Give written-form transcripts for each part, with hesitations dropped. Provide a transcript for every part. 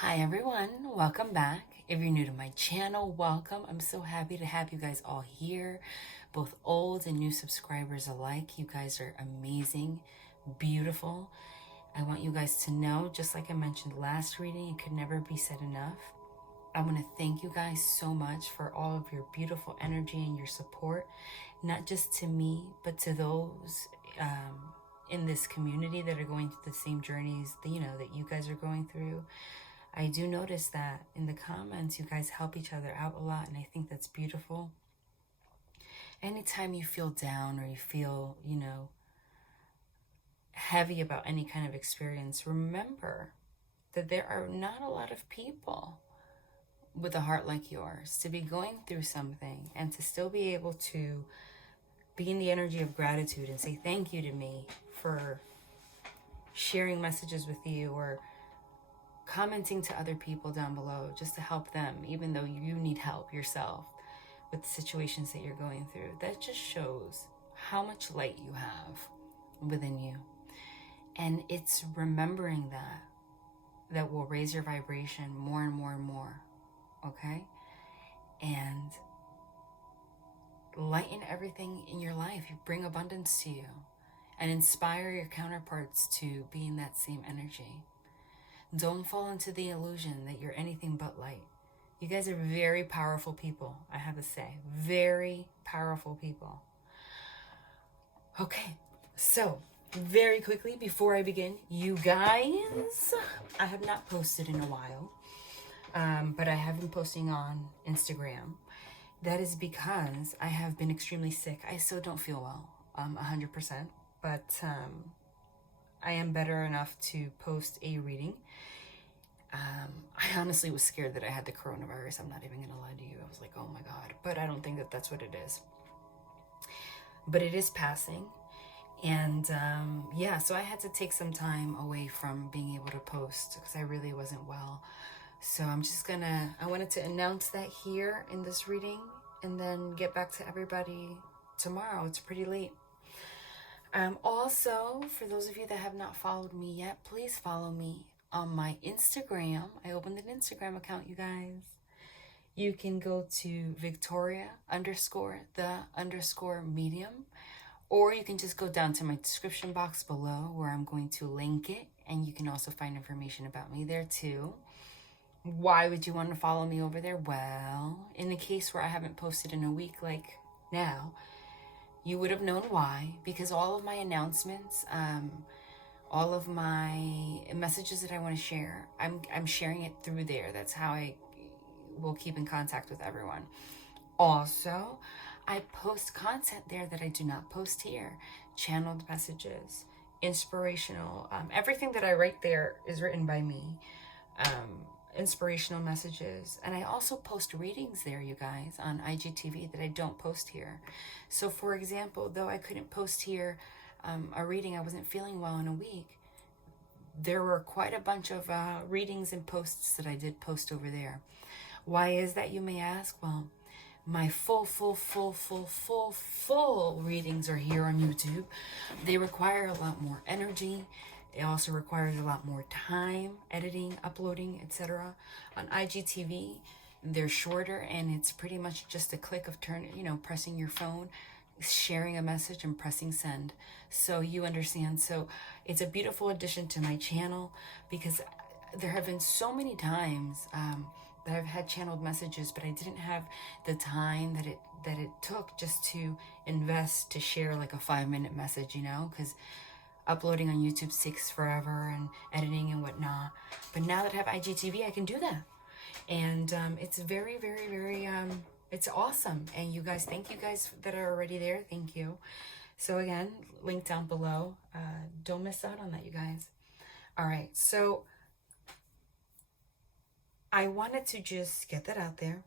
Hi everyone, welcome back. If you're new to my channel, welcome. I'm so happy to have you guys all here, both old and new subscribers alike. You guys are amazing, beautiful. I want you guys to know, just like I mentioned last reading, it could never be said enough. I want to thank you guys so much for all of your beautiful energy and your support, not just to me, but to those in this community that are going through the same journeys that you guys are going through. I do notice that in the comments, you guys help each other out a lot, and I think that's beautiful. Anytime you feel down or you feel, heavy about any kind of experience, remember that there are not a lot of people with a heart like yours to be going through something and to still be able to be in the energy of gratitude and say thank you to me for sharing messages with you, or commenting to other people down below just to help them, even though you need help yourself with the situations that you're going through. That just shows how much light you have within you. And it's remembering that will raise your vibration more and more and more, okay? And lighten everything in your life. You bring abundance to you and inspire your counterparts to be in that same energy. Don't fall into the illusion that you're anything but light. You guys are very powerful people, I have to say. Very powerful people. Okay, so very quickly before I begin, you guys, I have not posted in a while, but I have been posting on Instagram. That is because I have been extremely sick. I still don't feel well, 100%, but I am better enough to post a reading. I honestly was scared that I had the coronavirus. I'm not even gonna lie to you. I was like, oh my God, but I don't think that that's what it is. But it is passing. And yeah, so I had to take some time away from being able to post because I really wasn't well. So I wanted to announce that here in this reading and then get back to everybody tomorrow. It's pretty late. Also, for those of you that have not followed me yet, please follow me on my Instagram. I opened an Instagram account, you guys. You can go to Victoria_the_medium, or you can just go down to my description box below where I'm going to link it, and you can also find information about me there too. Why would you want to follow me over there? Well, in the case where I haven't posted in a week like now, you would have known why, because all of my announcements, all of my messages that I want to share, I'm sharing it through there. That's how I will keep in contact with everyone. Also, I post content there that I do not post here. Channeled messages, inspirational, everything that I write there is written by me. Inspirational messages, and I also post readings there, you guys, on IGTV that I don't post here. So for example, though I couldn't post here a reading, I wasn't feeling well in a week, there were quite a bunch of readings and posts that I did post over there. Why is that, you may ask? Well, my full readings are here on YouTube. They require a lot more energy. It also requires a lot more time, editing, uploading, etc. On IGTV, they're shorter, and it's pretty much just a click of pressing your phone, sharing a message, and pressing send. So you understand. So it's a beautiful addition to my channel, because there have been so many times that I've had channeled messages, but I didn't have the time that it took just to invest to share like a 5-minute message, because uploading on YouTube takes forever, and editing and whatnot. But now that I have IGTV, I can do that. And it's very, very, very, it's awesome. And you guys, thank you guys that are already there. Thank you. So again, link down below. Don't miss out on that, you guys. All right. So I wanted to just get that out there.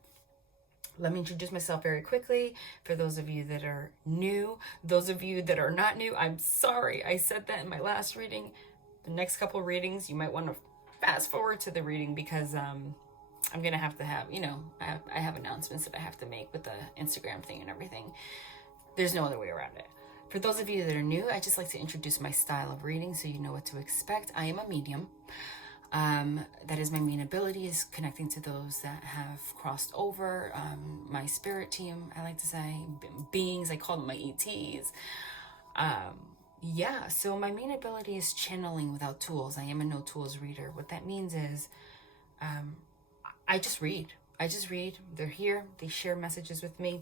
Let me introduce myself very quickly. For those of you that are new, those of you that are not new, I'm sorry I said that in my last reading. The next couple readings, you might want to fast forward to the reading, because I'm going to have, I have announcements that I have to make with the Instagram thing and everything. There's no other way around it. For those of you that are new, I just like to introduce my style of reading so you know what to expect. I am a medium. That is my main ability, is connecting to those that have crossed over. My spirit team, I like to say, beings, I call them my ETs. Yeah, so my main ability is channeling without tools. I am a no tools reader. What that means is I just read. They're here. They share messages with me.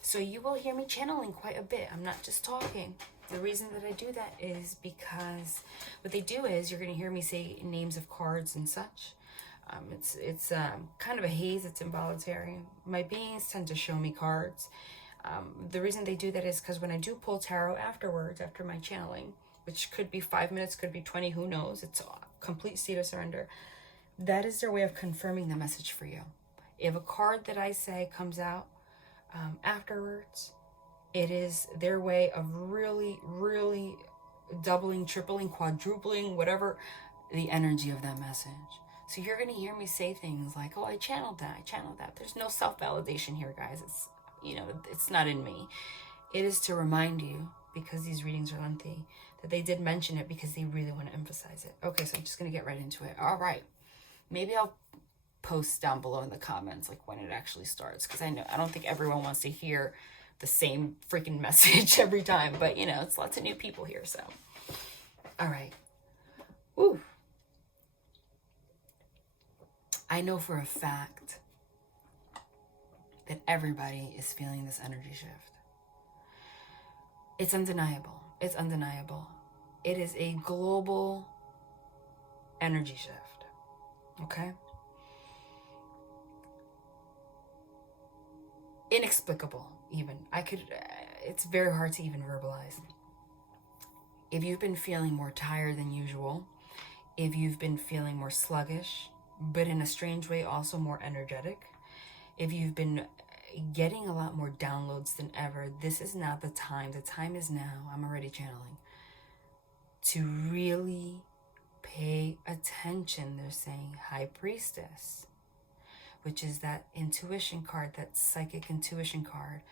So you will hear me channeling quite a bit. I'm not just talking. The reason that I do that is because what they do is you're going to hear me say names of cards and such. It's kind of a haze. It's involuntary. My beings tend to show me cards. The reason they do that is because when I do pull tarot afterwards, after my channeling, which could be 5 minutes, could be 20, who knows? It's a complete state of surrender. That is their way of confirming the message for you. If a card that I say comes out afterwards, it is their way of really, really doubling, tripling, quadrupling, whatever, the energy of that message. So you're going to hear me say things like, oh, I channeled that. There's no self-validation here, guys. It's, it's not in me. It is to remind you, because these readings are lengthy, that they did mention it because they really want to emphasize it. Okay, so I'm just going to get right into it. All right. Maybe I'll post down below in the comments like when it actually starts, because I don't think everyone wants to hear the same freaking message every time, but it's lots of new people here, so all right. Ooh, I know for a fact that everybody is feeling this energy shift. It's undeniable. It is a global energy shift. Okay? Inexplicable, even. It's very hard to even verbalize. If you've been feeling more tired than usual, if you've been feeling more sluggish, but in a strange way also more energetic, if you've been getting a lot more downloads than ever, this is not the time. The time is now. I'm already channeling. To really pay attention. They're saying High Priestess, which is that intuition card, that psychic intuition card,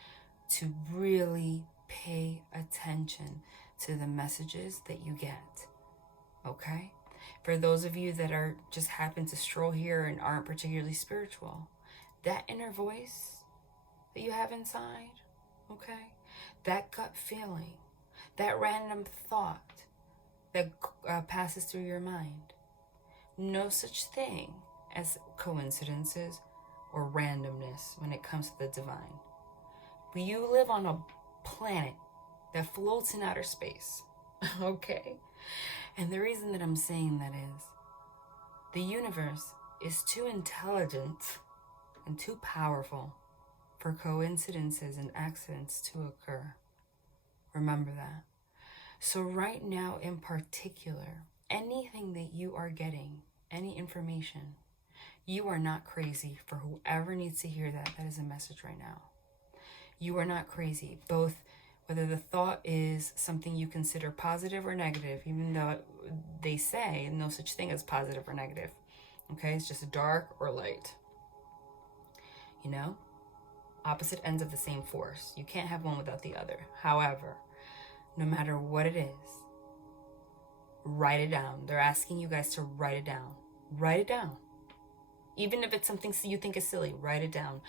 to really pay attention to the messages that you get. Okay? For those of you that are just happen to stroll here and aren't particularly spiritual, that inner voice that you have inside, okay? That gut feeling, that random thought that passes through your mind. No such thing as coincidences or randomness when it comes to the divine. But you live on a planet that floats in outer space, okay? And the reason that I'm saying that is the universe is too intelligent and too powerful for coincidences and accidents to occur. Remember that. So right now in particular, anything that you are getting, any information, you are not crazy. For whoever needs to hear that, that is a message right now. You are not crazy, both whether the thought is something you consider positive or negative, even though they say no such thing as positive or negative. Okay, it's just dark or light. Opposite ends of the same force. You can't have one without the other. However, no matter what it is, write it down. They're asking you guys to write it down. Write it down. Even if it's something you think is silly, write it down.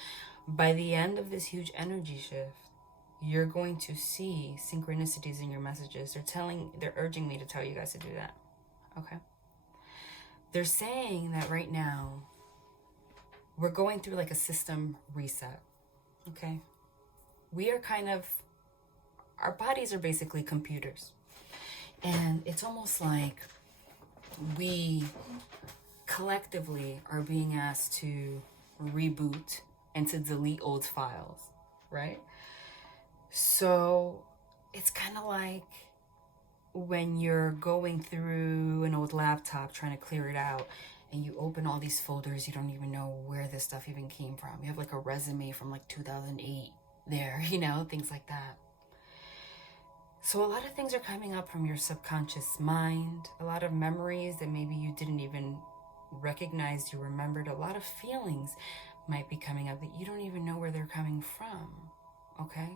By the end of this huge energy shift, you're going to see synchronicities in your messages. They're urging me to tell you guys to do that. Okay? They're saying that right now, we're going through like a system reset. Okay? We are our bodies are basically computers. And it's almost like we collectively are being asked to reboot and to delete old files, right? So it's kind of like when you're going through an old laptop trying to clear it out and you open all these folders, you don't even know where this stuff even came from. You have like a resume from like 2008 there, things like that. So a lot of things are coming up from your subconscious mind, a lot of memories that maybe you didn't even recognize you remembered. A lot of feelings might be coming up that you don't even know where they're coming from, okay?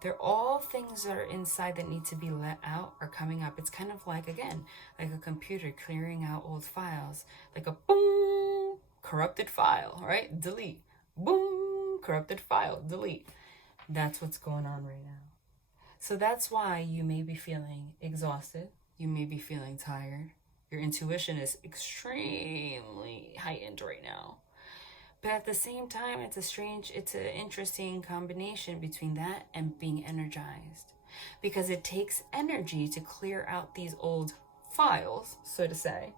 They're all things that are inside that need to be let out are coming up. It's kind of like, again, like a computer clearing out old files. Like a boom, corrupted file, right? Delete. Boom, corrupted file, delete. That's what's going on right now. So that's why you may be feeling exhausted. You may be feeling tired. Your intuition is extremely heightened right now. But at the same time, it's an interesting combination between that and being energized. Because it takes energy to clear out these old files, so to say.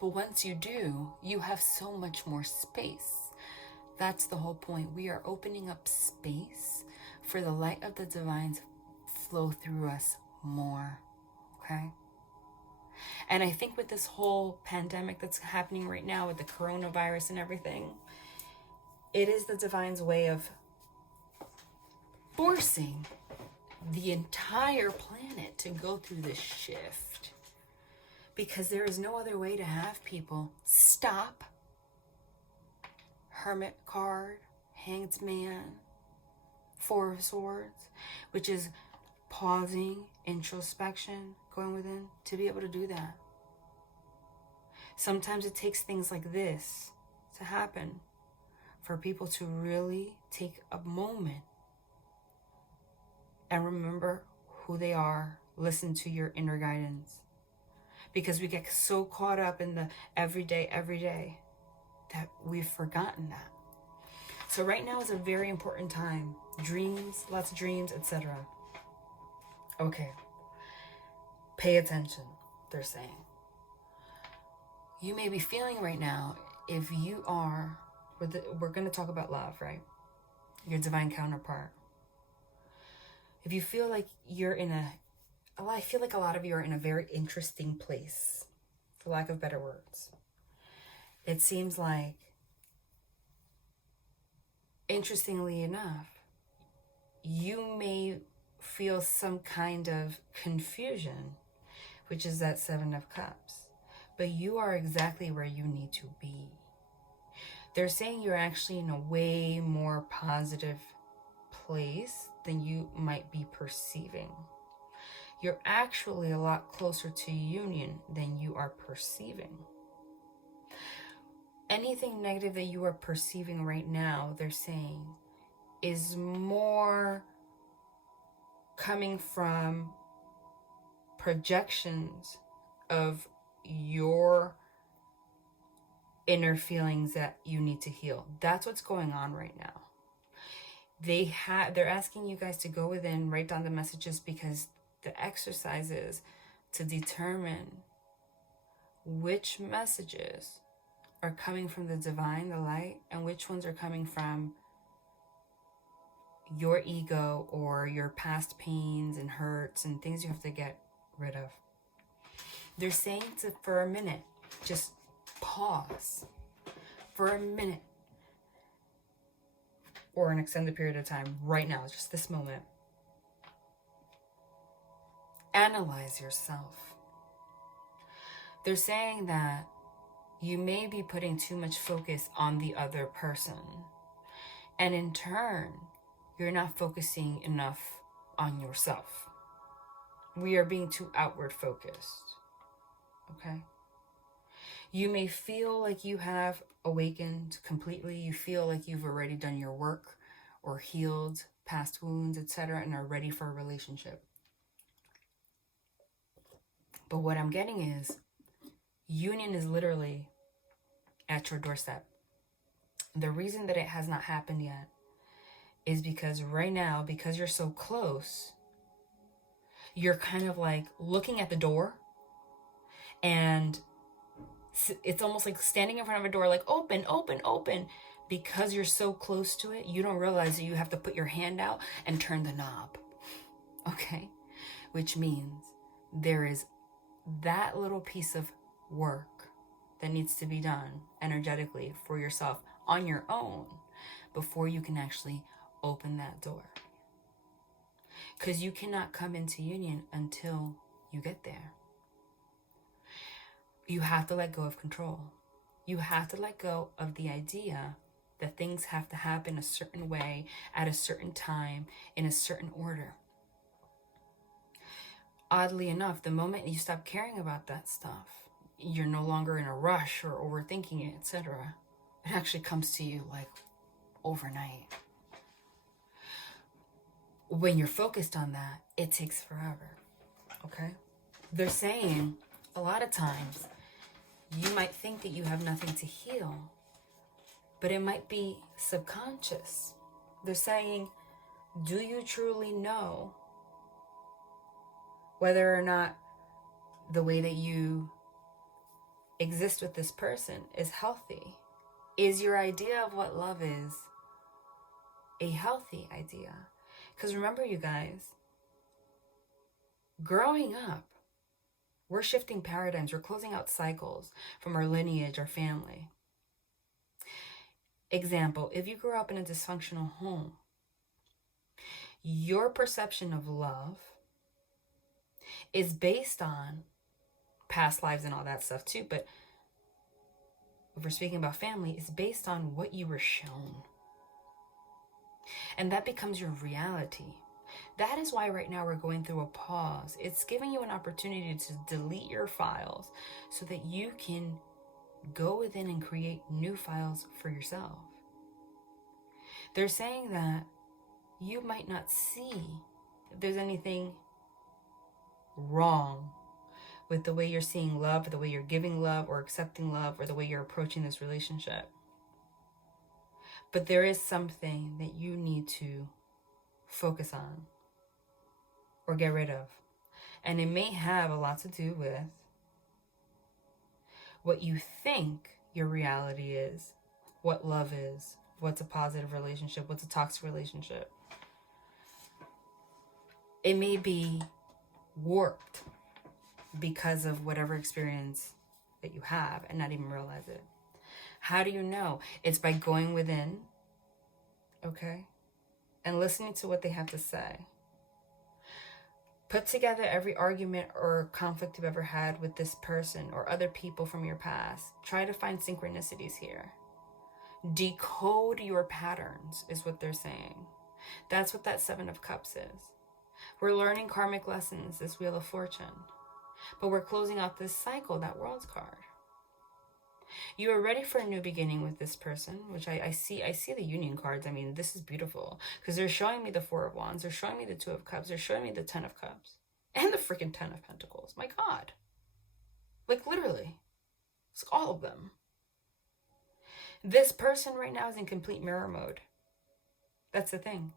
But once you do, you have so much more space. That's the whole point. We are opening up space for the light of the divine to flow through us more, okay? And I think with this whole pandemic that's happening right now with the coronavirus and everything, it is the divine's way of forcing the entire planet to go through this shift. Because there is no other way to have people stop. Hermit card, Hanged Man, Four of Swords, which is pausing, introspection, going within, to be able to do that. Sometimes it takes things like this to happen for people to really take a moment and remember who they are, listen to your inner guidance. Because we get so caught up in the everyday, that we've forgotten that. So right now is a very important time. Dreams, lots of dreams, etc. Okay. Pay attention, they're saying. You may be feeling right now, if you are, we're going to talk about love, right? Your divine counterpart. If you feel like you're I feel like a lot of you are in a very interesting place, for lack of better words. It seems like, interestingly enough, you may feel some kind of confusion, which is that Seven of Cups. But you are exactly where you need to be. They're saying you're actually in a way more positive place than you might be perceiving. You're actually a lot closer to union than you are perceiving. Anything negative that you are perceiving right now, they're saying, is more coming from projections of your inner feelings that you need to heal. That's what's going on right now. They're asking you guys to go within, write down the messages, because the exercise is to determine which messages are coming from the divine, the light, and which ones are coming from your ego or your past pains and hurts and things you have to get rid of. They're saying for a minute, just pause for a minute or an extended period of time right now, just this moment. Analyze yourself. They're saying that you may be putting too much focus on the other person, and in turn, you're not focusing enough on yourself. We are being too outward focused. Okay? You may feel like you have awakened completely. You feel like you've already done your work or healed past wounds, etc., and are ready for a relationship. But what I'm getting is, union is literally at your doorstep. The reason that it has not happened yet is because right now, because you're so close, you're kind of like looking at the door, and it's almost like standing in front of a door, like open, open, open. Because you're so close to it, you don't realize that you have to put your hand out and turn the knob. Okay? Which means there is that little piece of work that needs to be done energetically for yourself on your own before you can actually open that door. Because you cannot come into union until you get there. You have to let go of control. You have to let go of the idea that things have to happen a certain way, at a certain time, in a certain order. Oddly enough, the moment you stop caring about that stuff, you're no longer in a rush or overthinking it, etc. It actually comes to you like overnight. When you're focused on that, it takes forever. Okay? They're saying a lot of times you might think that you have nothing to heal, but it might be subconscious. They're saying, do you truly know whether or not the way that you exist with this person is healthy? Is your idea of what love is a healthy idea? Because remember, you guys, growing up, we're shifting paradigms. We're closing out cycles from our lineage, our family. Example, if you grew up in a dysfunctional home, your perception of love is based on past lives and all that stuff too, but if we're speaking about family, it's based on what you were shown. And that becomes your reality. That is why right now we're going through a pause. It's giving you an opportunity to delete your files so that you can go within and create new files for yourself. They're saying that you might not see if there's anything wrong with the way you're seeing love, or the way you're giving love or accepting love, or the way you're approaching this relationship. But there is something that you need to focus on or get rid of. And it may have a lot to do with what you think your reality is, what love is, what's a positive relationship, what's a toxic relationship. It may be warped because of whatever experience that you have and not even realize it. How do you know? It's by going within, okay, and listening to what they have to say. Put together every argument or conflict you've ever had with this person or other people from your past. Try to find synchronicities here. Decode your patterns is what they're saying. That's what that Seven of Cups is. We're learning karmic lessons, this Wheel of Fortune. But we're closing out this cycle, that World's card. You are ready for a new beginning with this person, which I see the Union cards. I mean, this is beautiful because they're showing me the Four of Wands. They're showing me the Two of Cups. They're showing me the Ten of Cups and the freaking Ten of Pentacles. My God. Like literally, it's all of them. This person right now is in complete mirror mode. That's the thing.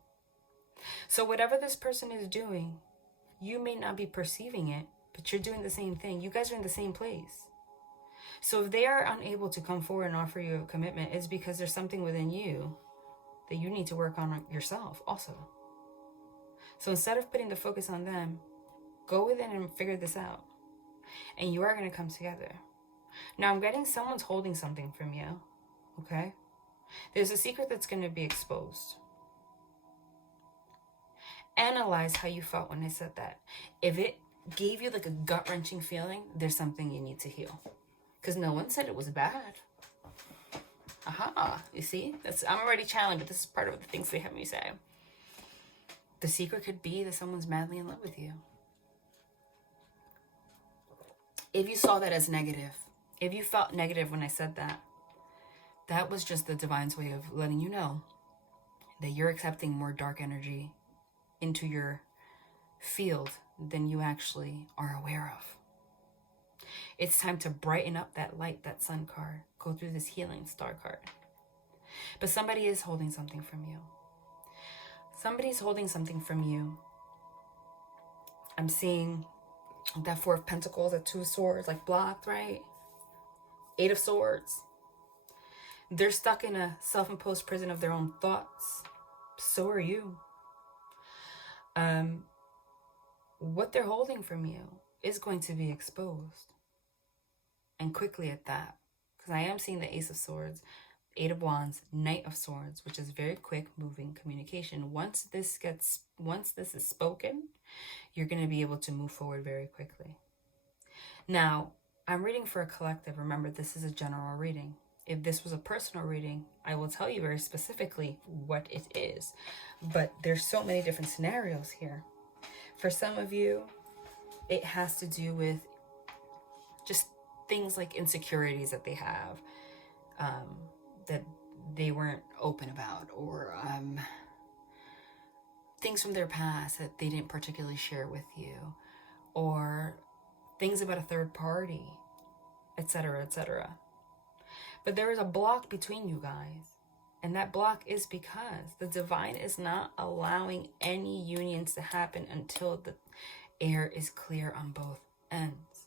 So whatever this person is doing, you may not be perceiving it, but you're doing the same thing. You guys are in the same place. So if they are unable to come forward and offer you a commitment, it's because there's something within you that you need to work on yourself also. So instead of putting the focus on them, go within and figure this out. And you are going to come together. Now I'm getting someone's holding something from you, okay? There's a secret that's going to be exposed. Analyze how you felt when I said that. If it gave you like a gut-wrenching feeling, there's something you need to heal. Because no one said it was bad. Aha, you see? I'm already challenged. This is part of the things they have me say. The secret could be that someone's madly in love with you. If you saw that as negative, if you felt negative when I said that, that was just the divine's way of letting you know that you're accepting more dark energy into your field than you actually are aware of. It's time to brighten up that light, that sun card. Go through this healing star card. But somebody is holding something from you. Somebody's holding something from you. I'm seeing that Four of Pentacles, that Two of Swords, like blocked, right? Eight of Swords. They're stuck in a self-imposed prison of their own thoughts. So are you. What they're holding from you is going to be exposed. And quickly at that. Because I am seeing the Ace of Swords, Eight of Wands, Knight of Swords, which is very quick moving communication. Once this is spoken, you're going to be able to move forward very quickly. Now, I'm reading for a collective. Remember, this is a general reading. If this was a personal reading, I will tell you very specifically what it is. But there's so many different scenarios here. For some of you, it has to do with just things like insecurities that they have, that they weren't open about, or things from their past that they didn't particularly share with you, or things about a third party, etc., etc. But there is a block between you guys. And that block is because the divine is not allowing any unions to happen until the air is clear on both ends.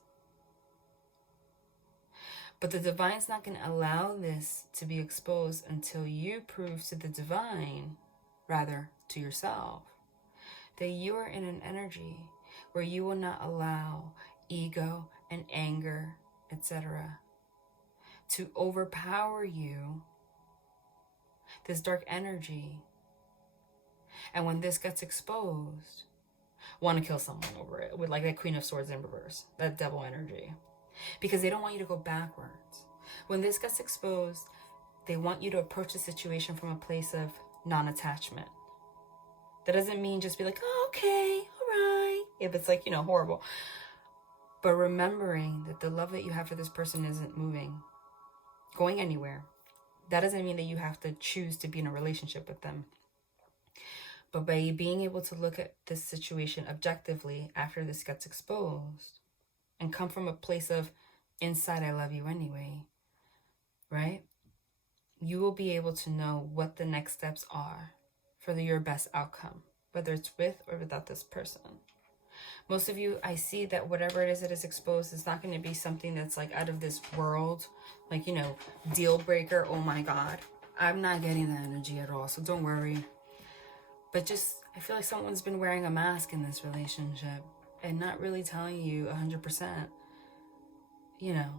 But the divine's not going to allow this to be exposed until you prove to the divine, rather to yourself, that you are in an energy where you will not allow ego and anger, etc., to overpower you, this dark energy. And when this gets exposed, want to kill someone over it, with like that Queen of Swords in reverse, that devil energy, because they don't want you to go backwards. When this gets exposed, they want you to approach the situation from a place of non-attachment. That doesn't mean just be like, oh, okay, all right, if it's like, you know, horrible. But remembering that the love that you have for this person isn't going anywhere. That doesn't mean that you have to choose to be in a relationship with them. But by being able to look at this situation objectively after this gets exposed and come from a place of inside, I love you anyway, right? You will be able to know what the next steps are for your best outcome, whether it's with or without this person. Most of you, I see that whatever it is that is exposed is not going to be something that's like out of this world, like, you know, deal breaker. Oh my God, I'm not getting that energy at all. So don't worry. But just, I feel like someone's been wearing a mask in this relationship and not really telling you 100%, you know,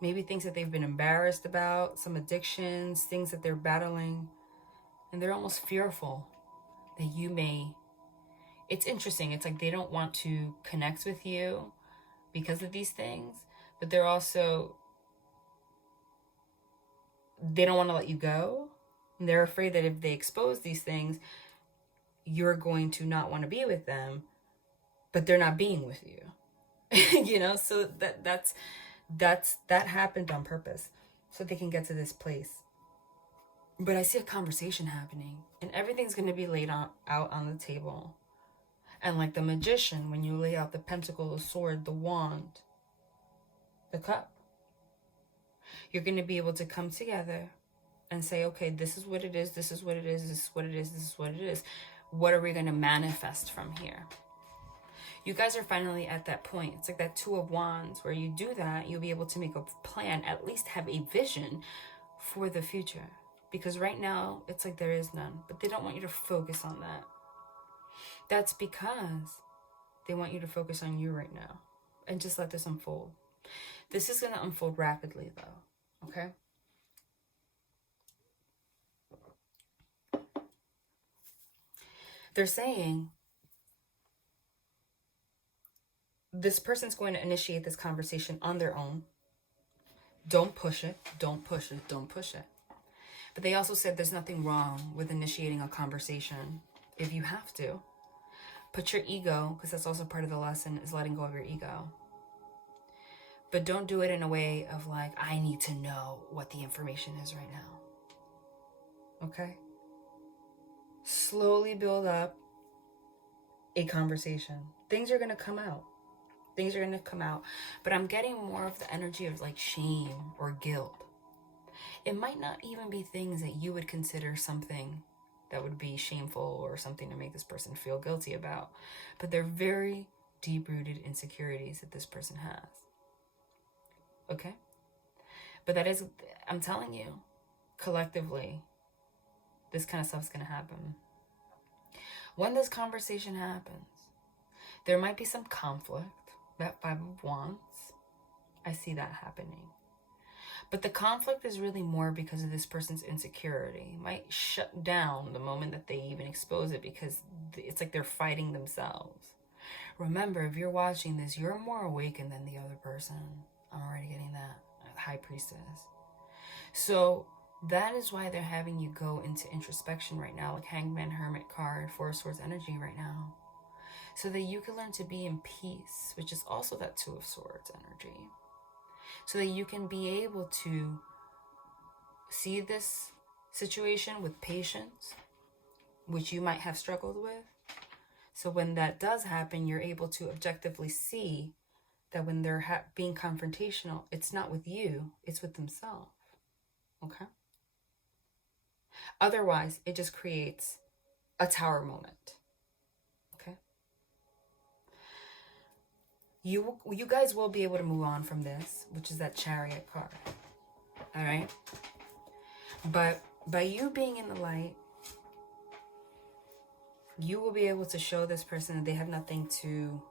maybe things that they've been embarrassed about, some addictions, things that they're battling, and they're almost fearful that you may. It's interesting. It's like they don't want to connect with you because of these things, but they're also, they don't want to let you go. And they're afraid that if they expose these things, you're going to not want to be with them, but they're not being with you. You know, so that happened on purpose so they can get to this place. But I see a conversation happening and everything's going to be laid out on the table. And like the magician, when you lay out the pentacle, the sword, the wand, the cup, you're going to be able to come together and say, okay, this is what it is, this is what it is, this is what it is, this is what it is. What are we going to manifest from here? You guys are finally at that point. It's like that Two of Wands, where you do that, you'll be able to make a plan, at least have a vision for the future. Because right now, it's like there is none. But they don't want you to focus on that. That's because they want you to focus on you right now and just let this unfold. This is going to unfold rapidly though, okay? They're saying this person's going to initiate this conversation on their own. Don't push it, don't push it, don't push it. But they also said there's nothing wrong with initiating a conversation if you have to. Put your ego, because that's also part of the lesson, is letting go of your ego. But don't do it in a way of like, I need to know what the information is right now. Okay? Slowly build up a conversation. Things are going to come out. Things are going to come out. But I'm getting more of the energy of like shame or guilt. It might not even be things that you would consider something that would be shameful or something to make this person feel guilty about. But they're very deep-rooted insecurities that this person has. Okay? But that is, I'm telling you, collectively, this kind of stuff's going to happen. When this conversation happens, there might be some conflict. That Five of Wands, I see that happening. But the conflict is really more because of this person's insecurity. It might shut down the moment that they even expose it because it's like they're fighting themselves. Remember, if you're watching this, you're more awakened than the other person. I'm already getting that. High Priestess. So that is why they're having you go into introspection right now, like Hangman, Hermit card, Four of Swords energy right now. So that you can learn to be in peace, which is also that Two of Swords energy. So that you can be able to see this situation with patience, which you might have struggled with. So when that does happen, you're able to objectively see that when they're being confrontational, it's not with you, it's with themselves. Okay? Otherwise, it just creates a tower moment. Okay? You guys will be able to move on from this, which is that Chariot card. All right? But by you being in the light, you will be able to show this person that they have nothing to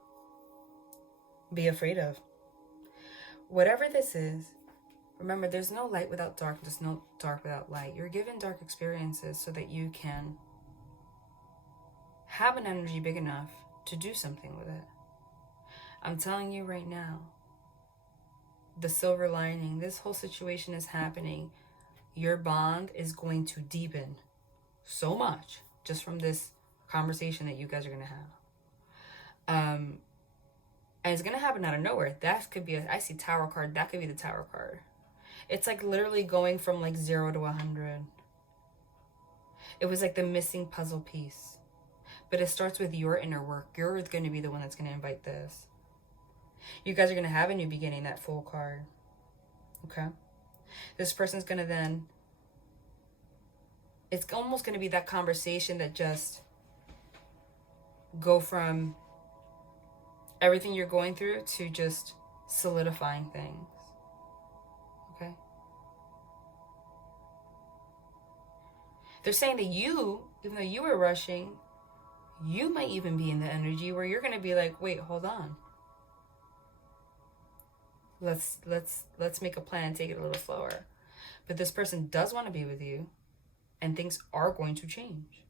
be afraid of. Whatever this is, remember, there's no light without dark. There's no dark without light. You're given dark experiences so that you can have an energy big enough to do something with it. I'm telling you right now, the silver lining, this whole situation is happening. Your bond is going to deepen so much just from this conversation that you guys are going to have. And it's going to happen out of nowhere. That could be, I see Tower card. That could be the Tower card. It's like literally going from like 0 to 100. It was like the missing puzzle piece. But it starts with your inner work. You're going to be the one that's going to invite this. You guys are going to have a new beginning, that Fool card. Okay? This person's going to then, it's almost going to be that conversation that just go from everything you're going through to just solidifying things. Okay? They're saying that you, even though you were rushing, you might even be in the energy where you're going to be like, wait, hold on. Let's make a plan and take it a little slower. But this person does want to be with you, and things are going to change.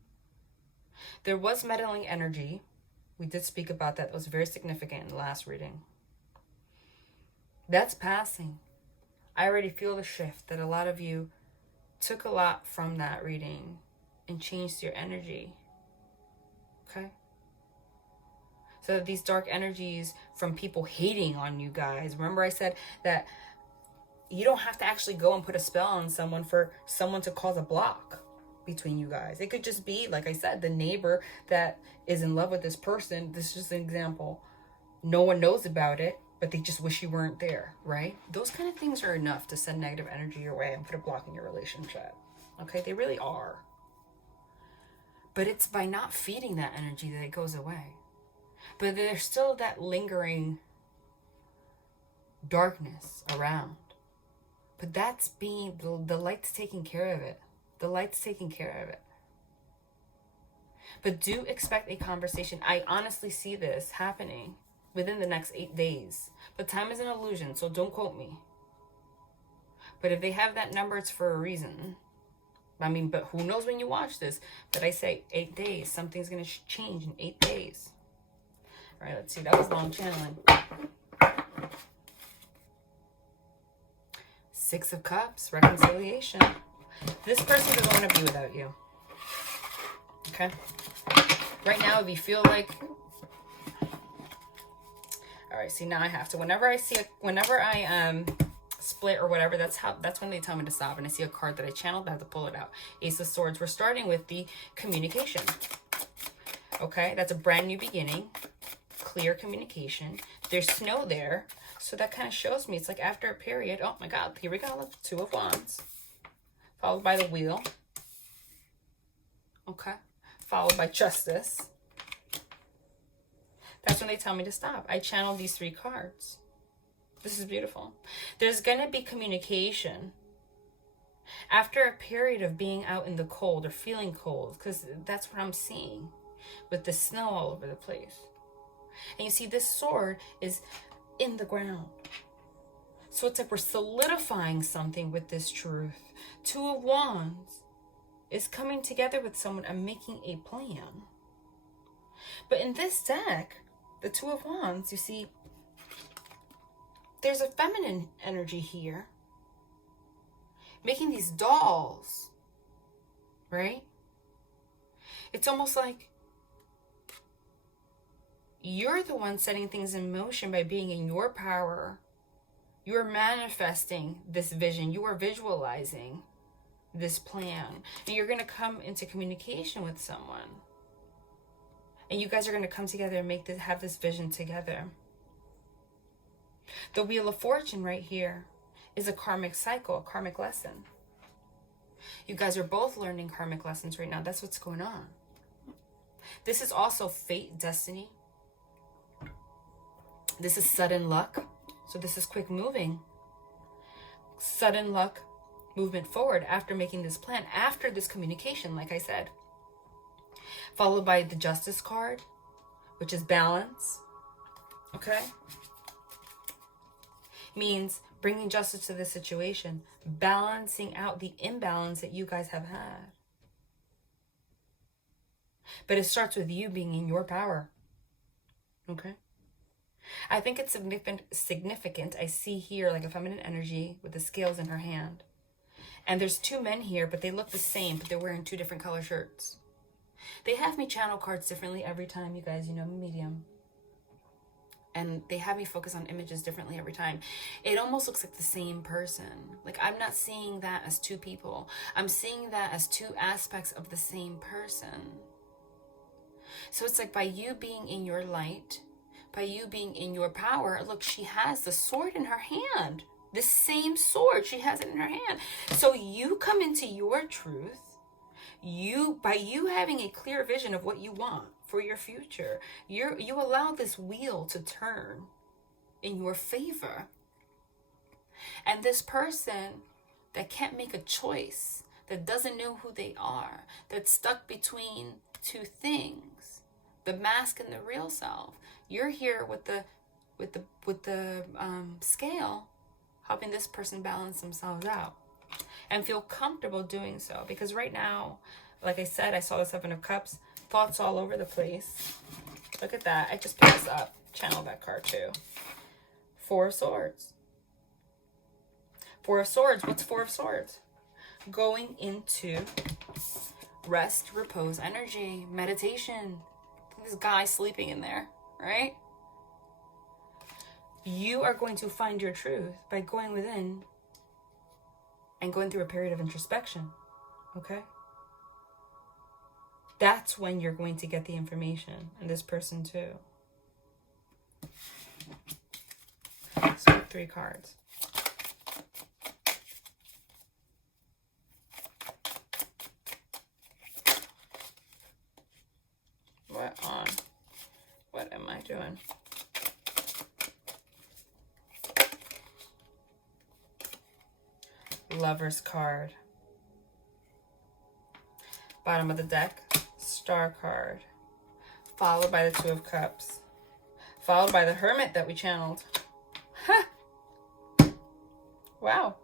There was meddling energy. We did speak about that. That was very significant in the last reading. That's passing. I already feel the shift that a lot of you took a lot from that reading and changed your energy. Okay? So these dark energies from people hating on you guys. Remember I said that you don't have to actually go and put a spell on someone for someone to cause a block between you guys. It could just be, like I said, the neighbor that is in love with this person. This is just an example. No one knows about it, but they just wish you weren't there, right? Those kind of things are enough to send negative energy your way and put a block in your relationship. Okay, they really are. But it's by not feeding that energy that it goes away. But there's still that lingering darkness around. But that's being, the light's taking care of it. The light's taking care of it. But do expect a conversation. I honestly see this happening within the next 8 days. But time is an illusion, so don't quote me. But if they have that number, it's for a reason. I mean, but who knows when you watch this? But I say 8 days. Something's going to change in 8 days. All right, let's see. That was long channeling. 6 of Cups, reconciliation. This person doesn't want to be without you. Okay? Right now, if you feel like... All right, see, now I have to. Whenever I split or whatever, that's when they tell me to stop. And I see a card that I channeled, I have to pull it out. Ace of Swords. We're starting with the communication. Okay? That's a brand new beginning. Clear communication. There's snow there. So that kind of shows me it's like after a period. Oh my God, here we go. Look, 2 of Wands. Followed by the Wheel. Okay. Followed by Justice. That's when they tell me to stop. I channel these 3 cards. This is beautiful. There's going to be communication after a period of being out in the cold or feeling cold, because that's what I'm seeing with the snow all over the place. And you see this sword is in the ground. So it's like we're solidifying something with this truth. 2 of Wands is coming together with someone and making a plan. But in this deck, the 2 of Wands, you see, there's a feminine energy here. making these dolls, right? It's almost like you're the one setting things in motion by being in your power. You're manifesting this vision. You are visualizing this plan. And you're going to come into communication with someone. And you guys are going to come together and have this vision together. The Wheel of Fortune right here is a karmic cycle, a karmic lesson. You guys are both learning karmic lessons right now. That's what's going on. This is also fate, destiny. This is sudden luck. So this is quick moving. Sudden luck, movement forward after making this plan, after this communication, like I said. Followed by the Justice card, which is balance. Okay? Means bringing justice to the situation, balancing out the imbalance that you guys have had. But it starts with you being in your power. Okay? I think it's significant. I see here like a feminine energy with the scales in her hand. And there's two men here, but they look the same, but they're wearing two different color shirts. They have me channel cards differently every time, you guys. You know, I'm a medium. And they have me focus on images differently every time. It almost looks like the same person. Like, I'm not seeing that as two people. I'm seeing that as two aspects of the same person. So it's like by you being in your light, by you being in your power, look, she has the sword in her hand. The same sword, she has it in her hand. So you come into your truth. By you having a clear vision of what you want for your future, you allow this wheel to turn in your favor. And this person that can't make a choice, that doesn't know who they are, that's stuck between two things, the mask and the real self, you're here with the scale, helping this person balance themselves out and feel comfortable doing so. Because right now, like I said, I saw the Seven of Cups, thoughts all over the place. Look at that. I just picked this up. Channel that card too. Four of Swords. Four of Swords. What's Four of Swords? Going into rest, repose, energy, meditation. This guy sleeping in there, right? You are going to find your truth by going within and going through a period of introspection, okay? That's when you're going to get the information, and this person too. Let's pick 3 cards. What am I doing? Lover's card. Bottom of the deck, Star card. Followed by the Two of Cups. Followed by the Hermit that we channeled. Ha! Wow.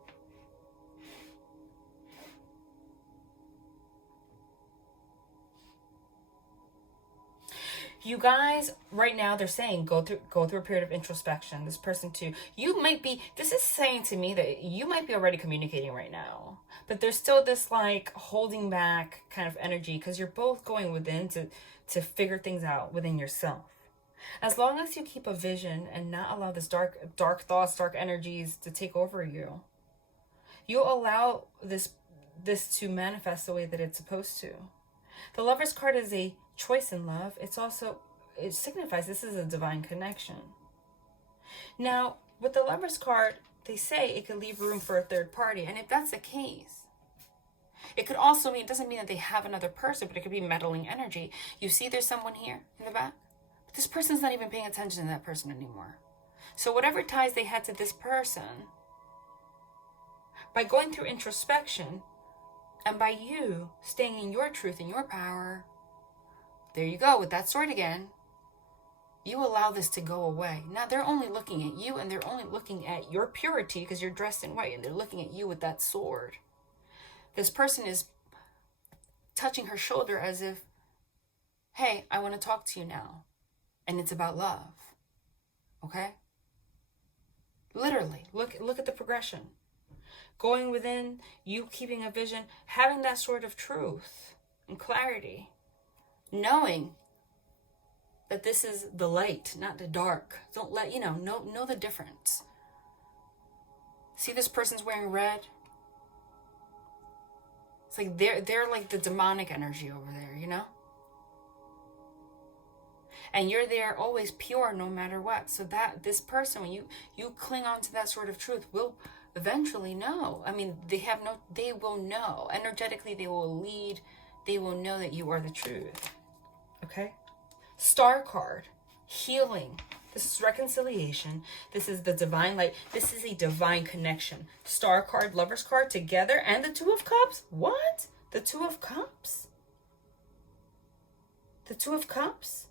You guys, right now, they're saying go through a period of introspection. This person too. This is saying to me that you might be already communicating right now. But there's still this like holding back kind of energy because you're both going within to figure things out within yourself. As long as you keep a vision and not allow this dark thoughts, dark energies to take over you, you'll allow this to manifest the way that it's supposed to. The Lover's card is a choice in love. It signifies this is a divine connection. Now, with the Lover's card, they say it could leave room for a third party. And if that's the case, it could also mean, it doesn't mean that they have another person, but it could be meddling energy. You see there's someone here in the back? But this person's not even paying attention to that person anymore. So whatever ties they had to this person, by going through introspection, and by you staying in your truth and your power, there you go, with that sword again, you allow this to go away. Now they're only looking at you and they're only looking at your purity because you're dressed in white and they're looking at you with that sword. This person is touching her shoulder as if, hey, I want to talk to you now. And it's about love. Okay? Literally, look at the progression. going within, you keeping a vision, having that sort of truth and clarity, knowing that this is the light, not the dark. Don't let, know the difference. See, this person's wearing red. It's like they're like the demonic energy over there, And you're there always pure no matter what. So that this person, when you cling on to that sort of truth, will eventually know. I mean, they will know. Energetically, they will lead. They will know that you are the truth. Okay? Star card, healing. This is reconciliation. This is the divine light. This is a divine connection. Star card, Lover's card together, and the Two of Cups. What? The Two of Cups? The Two of Cups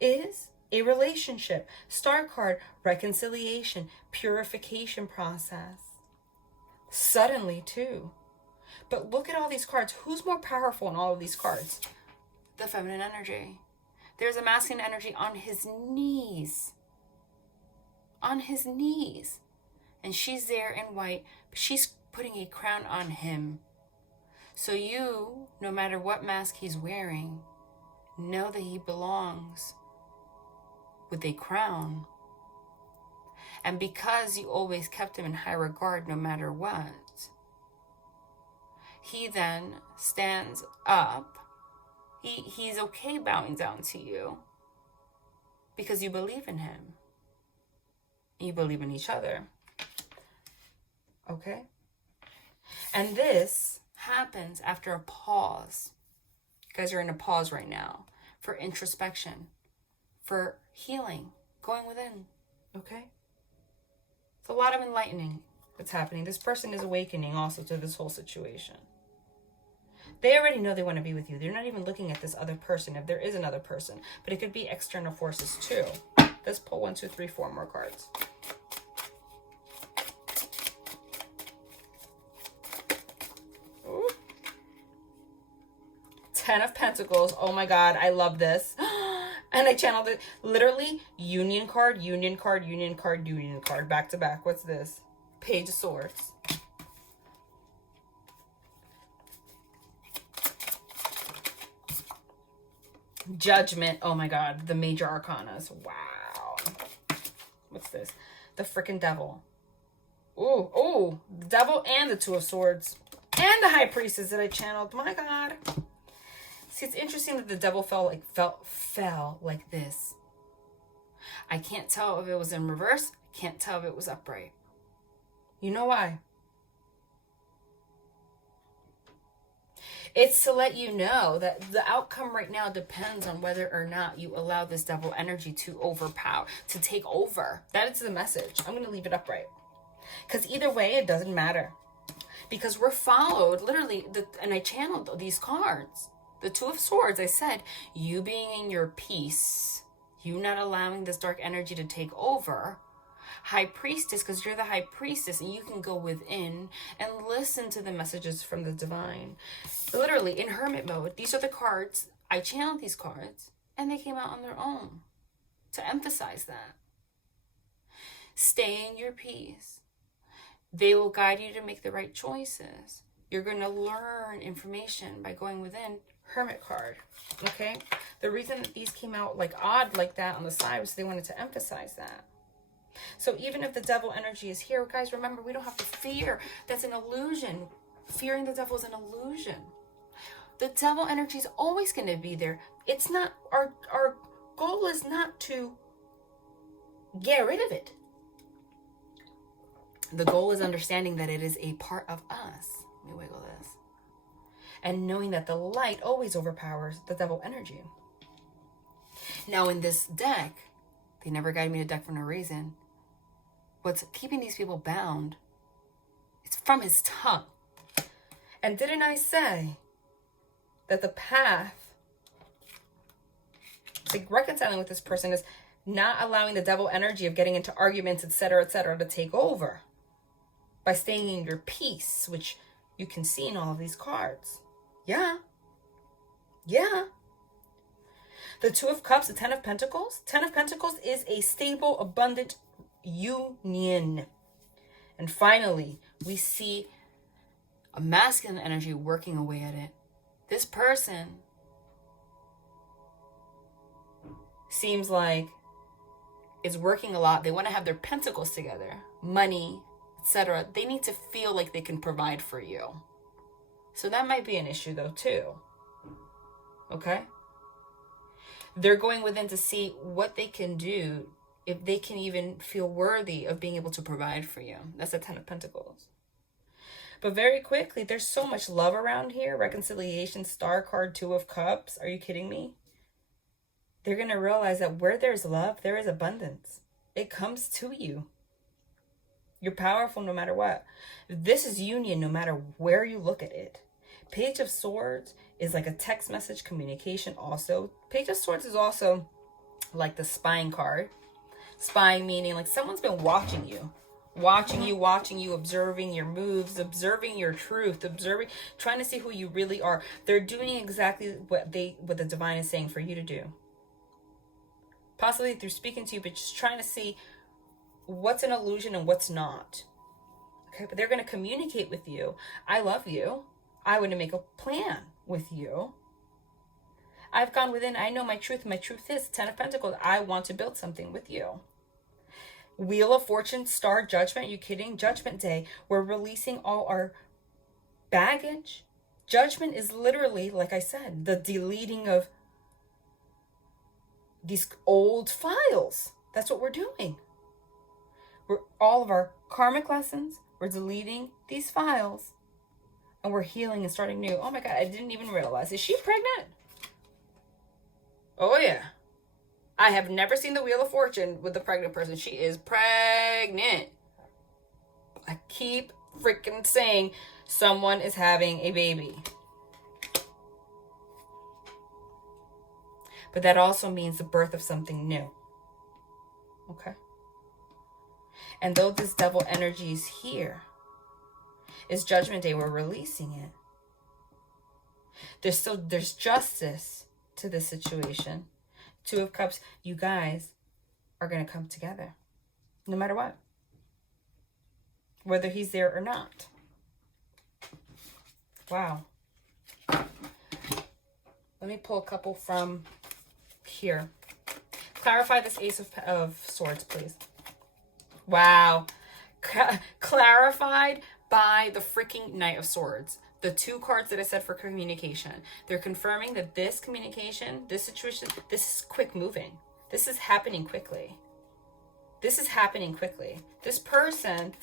is a relationship. Star card, reconciliation, purification process. Suddenly, too. But look at all these cards. Who's more powerful in all of these cards? The feminine energy. There's a masculine energy on his knees. On his knees. And she's there in white, but she's putting a crown on him. So you, no matter what mask he's wearing, know that he belongs with a crown. And because you always kept him in high regard no matter what, he then stands up. He's okay bowing down to you because you believe in him. You believe in each other. Okay? And this happens after a pause. You guys are in a pause right now for introspection, for healing, going within. Okay? It's a lot of enlightening that's happening. This person is awakening also to this whole situation. They already know they want to be with you. They're not even looking at this other person, if there is another person. But it could be external forces too. Let's pull 1, 2, 3, 4 more cards. Ooh. 10 of Pentacles. Oh my God, I love this. And I channeled it. Literally, Union card, Union card, Union card, Union card. Back to back. What's this? Page of Swords. Judgment. Oh my God. The major arcanas. Wow. What's this? The freaking devil. Ooh. Ooh. The devil and the Two of Swords. And the High Priestess that I channeled. My God. See, it's interesting that the devil fell like this. I can't tell if it was in reverse. I can't tell if it was upright. You know why? It's to let you know that the outcome right now depends on whether or not you allow this devil energy to overpower, to take over. That is the message. I'm going to leave it upright. Because either way, it doesn't matter. Because we're followed, literally, and I channeled these cards. The Two of Swords, I said, you being in your peace, you not allowing this dark energy to take over. High Priestess, because you're the High Priestess and you can go within and listen to the messages from the divine. Literally, in hermit mode, these are the cards. I channeled these cards and they came out on their own to emphasize that. Stay in your peace. They will guide you to make the right choices. You're going to learn information by going within. Hermit card. Okay? The reason that these came out like odd like that on the side was they wanted to emphasize that. So even if the devil energy is here, guys, remember, we don't have to fear. That's an illusion. Fearing the devil is an illusion. The devil energy is always going to be there. It's not, our goal is not to get rid of it. The goal is understanding that it is a part of us. Let me wiggle this. And knowing that the light always overpowers the devil energy. Now in this deck, they never guided me to deck for no reason. What's keeping these people bound, it's from his tongue. And didn't I say that the path to reconciling with this person is not allowing the devil energy of getting into arguments, etc., to take over by staying in your peace, which you can see in all of these cards. Yeah. The Two of Cups, the 10 of Pentacles. 10 of Pentacles is a stable, abundant union. And finally, We see a masculine energy working away at it. This person seems like is working a lot. They want to have their pentacles together, money, etc. They need to feel like they can provide for you. So that might be an issue though too. Okay? They're going within to see what they can do, if they can even feel worthy of being able to provide for you. That's the Ten of Pentacles. But very quickly, there's so much love around here. Reconciliation, Star card, Two of Cups. Are you kidding me? They're going to realize that where there's love, there is abundance. It comes to you. You're powerful no matter what. This is union no matter where you look at it. Page of Swords is like a text message communication also. Page of Swords is also like the spying card. Spying meaning like someone's been watching you. Watching you, observing your moves, observing your truth, trying to see who you really are. They're doing exactly what the divine is saying for you to do. Possibly through speaking to you, but just trying to see what's an illusion and what's not. Okay, but they're going to communicate with you. I love you. I want to make a plan with you. I've gone within. I know my truth. My truth is Ten of Pentacles. I want to build something with you. Wheel of Fortune, Star, Judgment. You kidding? Judgment Day. We're releasing all our baggage. Judgment is literally, like I said, the deleting of these old files. That's what we're doing. We're all of our karmic lessons. We're deleting these files. And we're healing and starting new. Oh my God, I didn't even realize. Is she pregnant? Oh yeah. I have never seen the Wheel of Fortune with the pregnant person. She is pregnant. I keep freaking saying someone is having a baby. But that also means the birth of something new. Okay? And though this devil energy is here, it's Judgment Day. We're releasing it. There's justice to this situation. Two of Cups, you guys are going to come together. No matter what. Whether he's there or not. Wow. Let me pull a couple from here. Clarify this Ace of Swords, please. Wow. Clarified by the freaking Knight of Swords. The two cards that I said for communication. They're confirming that this communication, this situation, this is quick moving. This is happening quickly. This is happening quickly. This person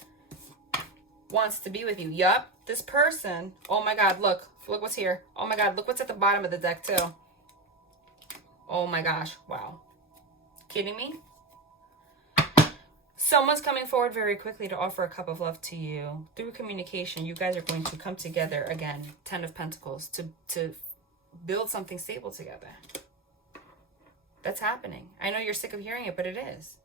wants to be with you. Yup. This person. Oh my God, look. Look what's here. Oh my God, look what's at the bottom of the deck too. Oh my gosh. Wow. Kidding me? Someone's coming forward very quickly to offer a cup of love to you. Through communication, you guys are going to come together again. Ten of Pentacles. To build something stable together. That's happening. I know you're sick of hearing it, but it is.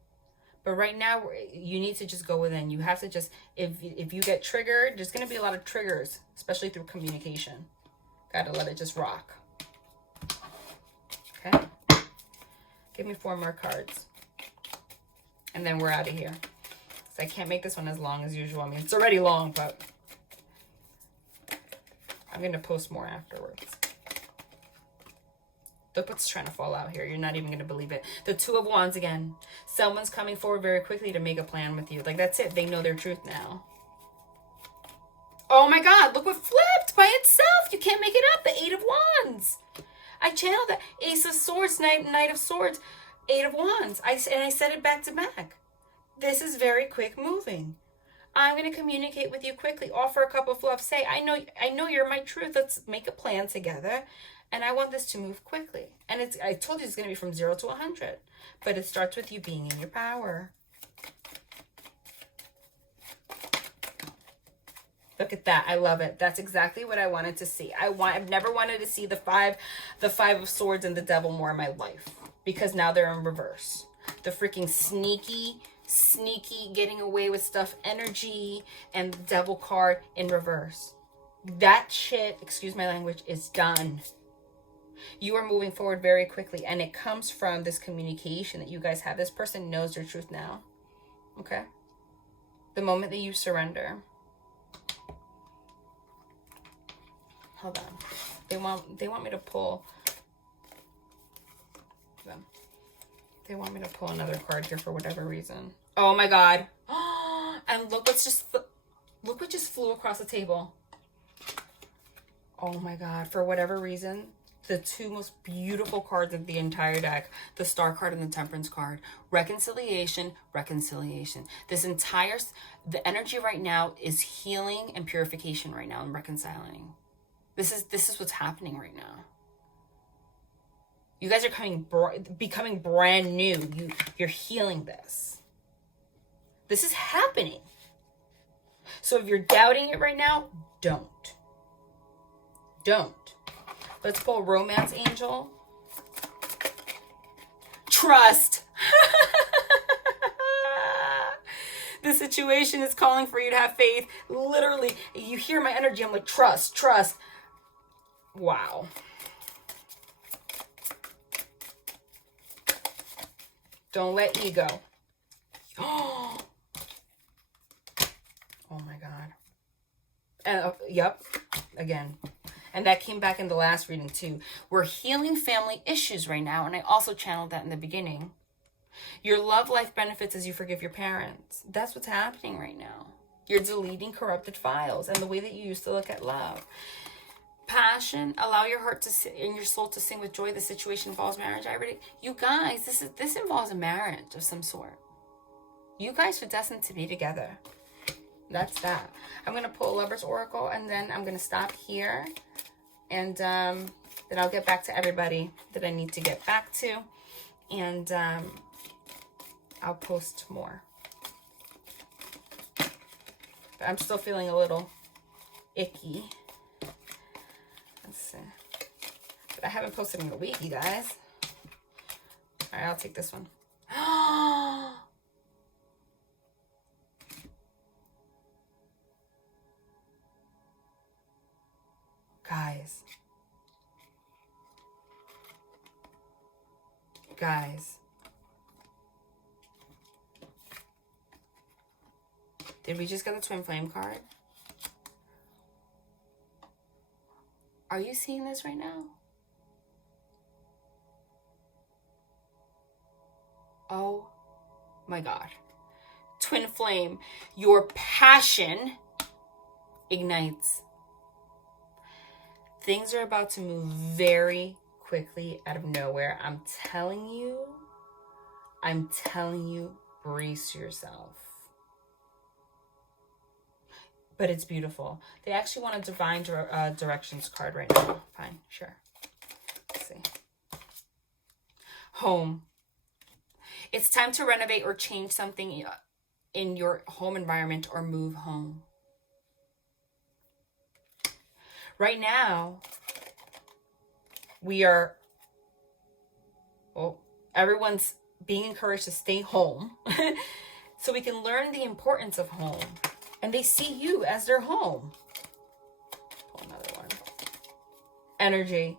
But right now, you need to just go within. You have to just, if you get triggered, there's going to be a lot of triggers, especially through communication. Gotta let it just rock. Okay? Give me 4 more cards. And then we're out of here. So I can't make this one as long as usual. I mean, it's already long, but I'm going to post more afterwards. Look what's trying to fall out here. You're not even going to believe it. The Two of Wands again. Someone's coming forward very quickly to make a plan with you. Like, that's it. They know their truth now. Oh my God. Look what flipped by itself. You can't make it up. The Eight of Wands. I channeled that. Ace of Swords, Knight of Swords. Eight of Wands. I said it back to back. This is very quick moving. I'm going to communicate with you quickly. Offer a cup of love. Say, I know you're my truth. Let's make a plan together. And I want this to move quickly. And I told you it's going to be from 0 to 100. But it starts with you being in your power. Look at that. I love it. That's exactly what I wanted to see. I've never wanted to see the Five of Swords and the Devil more in my life. Because now they're in reverse. The freaking sneaky getting away with stuff energy and the Devil card in reverse. That shit, excuse my language, is done. You are moving forward very quickly. And it comes from this communication that you guys have. This person knows their truth now. Okay? The moment that you surrender. Hold on. They want me to pull them. They want me to pull another card here for whatever reason. Oh my God. And look what just flew across the table. Oh my God. For whatever reason, the two most beautiful cards of the entire deck, the Star card and the Temperance card. Reconciliation, reconciliation. The energy right now is healing and purification right now and reconciling. This is what's happening right now. You guys are becoming brand new. You're healing this. This is happening. So if you're doubting it right now, don't. Don't. Let's pull Romance Angel. Trust. The situation is calling for you to have faith. Literally, you hear my energy. I'm like, trust, trust. Wow. Don't let ego. Oh my God. And yep, again. And that came back in the last reading too. We're healing family issues right now. And I also channeled that in the beginning. Your love life benefits as you forgive your parents. That's what's happening right now. You're deleting corrupted files and the way that you used to look at love. Passion, allow your heart and your soul to sing with joy. The situation involves marriage. You guys, this involves a marriage of some sort. You guys are destined to be together. That's that. I'm going to pull a Lover's Oracle, and then I'm going to stop here. And then I'll get back to everybody that I need to get back to. And I'll post more. But I'm still feeling a little icky. Let's see. But I haven't posted in a week, you guys. All right, I'll take this one. Guys. Did we just get the Twin Flame card? Are you seeing this right now? Oh my God. Twin Flame, your passion ignites. Things are about to move very quickly out of nowhere. I'm telling you, brace yourself. But it's beautiful. They actually want a Divine Directions card right now. Fine, sure. Let's see. Home. It's time to renovate or change something in your home environment or move home. Right now, everyone's being encouraged to stay home so we can learn the importance of home. And they see you as their home. Pull another one. Energy.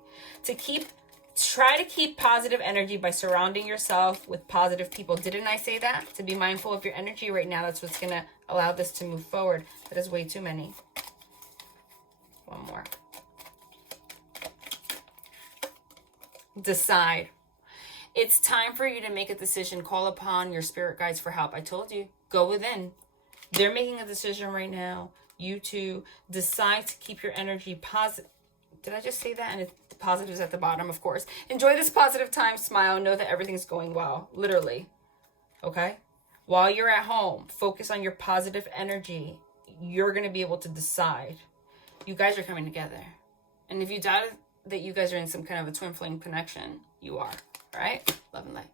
Try to keep positive energy by surrounding yourself with positive people. Didn't I say that? To be mindful of your energy right now. That's what's going to allow this to move forward. That is way too many. One more. Decide. It's time for you to make a decision. Call upon your spirit guides for help. I told you, go within. They're making a decision right now. You two decide to keep your energy positive. Did I just say that? And the positive is at the bottom, of course. Enjoy this positive time. Smile. Know that everything's going well. Literally. Okay? While you're at home, focus on your positive energy. You're going to be able to decide. You guys are coming together. And if you doubted that you guys are in some kind of a twin flame connection, you are. All right? Love and light.